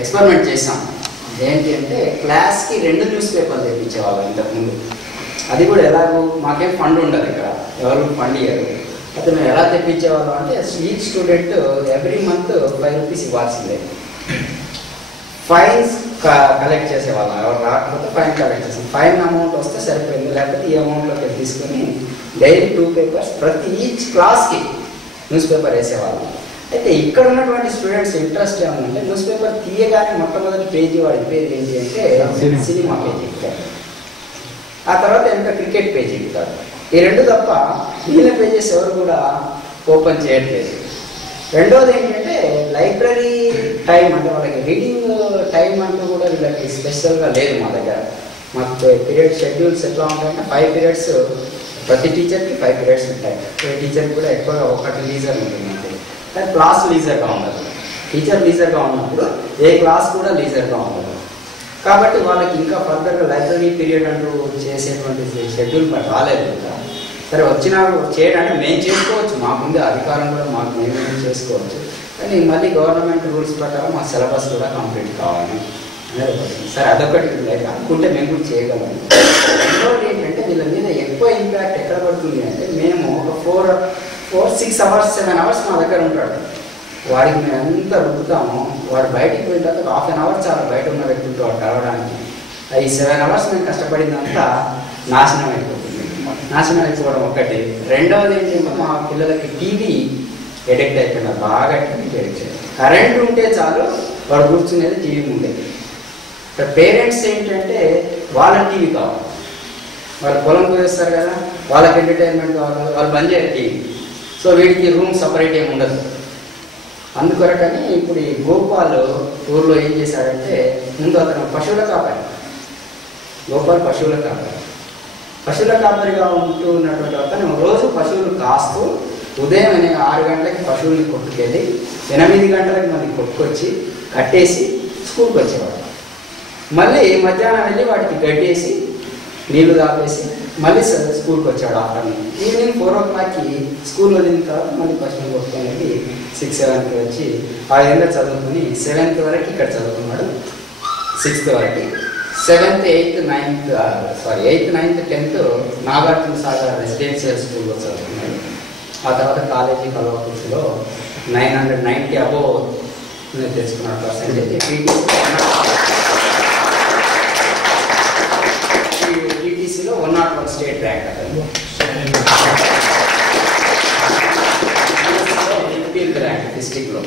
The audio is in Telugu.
ఎక్స్పెరిమెంట్ చేసాం. ఏంటి అంటే క్లాస్కి 2 న్యూస్ పేపర్లు తెప్పించేవాళ్ళం ఇంతకుముందు. అది కూడా ఎలాగో మాకేం ఫండ్ ఉండదు ఇక్కడ, ఎవరు ఫండ్ ఇయ్యరు. అయితే మేము ఎలా తెప్పించేవాళ్ళం అంటే each student every month 5 rupees ఇవ్వాల్సిందే. ఫైన్స్ కలెక్ట్ చేసేవాళ్ళం, ఎవరు రాకపోతే ఫైన్ కలెక్ట్ చేసాం. ఫైన్ అమౌంట్ వస్తే సరిపోయింది, లేకపోతే ఈ అమౌంట్లోకి తీసుకొని డైలీ 2 పేపర్స్ ప్రతి ఈచ్ క్లాస్కి న్యూస్ పేపర్ వేసేవాళ్ళం. అయితే ఇక్కడ ఉన్నటువంటి స్టూడెంట్స్ ఇంట్రెస్ట్ ఏమంటే న్యూస్ పేపర్ తీయగానే మొట్టమొదటి పేజీ వాడి పేరు ఏంటి అంటే సినిమా పేజీ ఎక్కుతారు, ఆ తర్వాత ఎంత క్రికెట్ పేజీ ఎక్కుతారు. ఈ 2 తప్ప మిగిలిన పేజెస్ ఎవరు కూడా ఓపెన్ చేయట్లేదు. రెండోది ఏంటంటే లైబ్రరీ టైం, అంటే వాళ్ళకి రీడింగ్ టైం అంటూ కూడా వీళ్ళకి స్పెషల్గా లేదు మా దగ్గర. మాకు పీరియడ్ షెడ్యూల్స్ ఎట్లా ఉంటాయంటే 5 పీరియడ్స్, ప్రతి టీచర్కి 5 పీరియడ్స్ ఉంటాయి. ఏ టీచర్కి కూడా ఎక్కువగా 1 లీజర్ ఉంటుంది అంతే. కానీ క్లాస్ లీజర్గా ఉండదు. టీచర్ లీజర్గా ఉన్నప్పుడు ఏ క్లాస్ కూడా లీజర్గా ఉండదు. కాబట్టి వాళ్ళకి ఇంకా ఫర్దర్గా లైబ్రరీ పీరియడ్ అంటూ చేసేటువంటి షెడ్యూల్ మరి రాలేదు ఇంకా. సరే వచ్చినా చేయడానికి మేము చేసుకోవచ్చు, మాకుంది అధికారం కూడా, మాకు మేము చేసుకోవచ్చు. కానీ మళ్ళీ గవర్నమెంట్ రూల్స్ ప్రకారం మా సిలబస్ కూడా కంప్లీట్ కావాలి అనేది ఒకటి. సరే అదొకటి అనుకుంటే మేము కూడా చేయగలం. రెండోది ఏంటంటే వీళ్ళ మీద ఎక్కువ ఇంపాక్ట్ ఎక్కడ పడుతుంది అంటే మేము ఒక 4-6 అవర్స్ 7 అవర్స్ మా దగ్గర ఉంటాడు. వాడికి మేము ఎంత రుద్దుతామో వాడు బయటికి పోయిన తర్వాత ½ an hour చాలా బయట ఉన్న వ్యక్తులతో వాడు కలవడానికి. ఈ 7 అవర్స్ మేము కష్టపడిందంతా నాశనం అయిపోతుంది. నాశనం అయిపోవడం ఒకటి. రెండవది ఏంటంటే మా పిల్లలకి టీవీ ఎడిక్ట్ అయిపోయినారు, బాగా టీవీకి ఎడిక్ట్ అయ్యారు. కరెంట్ ఉంటే చాలు వాడు కూర్చునేది టీవీ ముందే. పేరెంట్స్ ఏంటంటే వాళ్ళ టీవీ కావాలి, వాళ్ళు పొలం పోయేస్తారు కదా, వాళ్ళకి ఎంటర్టైన్మెంట్ కావాలి, వాళ్ళు బంద్ చేయరు టీవీ. సో వీడికి రూమ్ సపరేట్ ఏమి ఉండదు. అందుకొరకని ఇప్పుడు ఈ గోపాల్ ఊర్లో ఏం చేశాడంటే, ముందు అతను పశువుల కాపరి, గోపాల్ పశువుల కాపరి. పశువుల కాపరిగా ఉంటూ ఉన్నటువంటి అతను రోజు పశువులు కాస్తూ ఉదయం 6 గంటలకి పశువుల్ని కొట్టుకెళ్ళి 8 గంటలకు మళ్ళీ కొట్టుకొచ్చి కట్టేసి స్కూల్కి వచ్చేవాడు. మళ్ళీ మధ్యాహ్నం వెళ్ళి వాటికి గడ్డేసి నీళ్లు తాపేసి మళ్ళీ స్కూల్కి వచ్చాడు. ఆఫ్టర్నూన్ ఈవినింగ్ 4 o'clockకి స్కూల్ వదిలిన తర్వాత మళ్ళీ పశువులు కొట్టుకొని వెళ్ళి 6-7కి వచ్చి 5 ఏళ్ళకి చదువుకుని 7th వరకు ఇక్కడ చదువుకున్నాడు. 6th వరకు 7th, 8th, 9th, 10th Nagarjuna Sagar residential స్కూల్లో చదువుకున్నాడు. ఆ తర్వాత కాలేజీ కల్వకుర్తిలో 990 అబోవ్ తెచ్చుకున్నాడు పర్సెంటేజ్. టీటీసీలో 101 స్టేట్ ర్యాంక్ అతను. 15th ర్యాంక్ డిస్ట్రిక్ట్లో.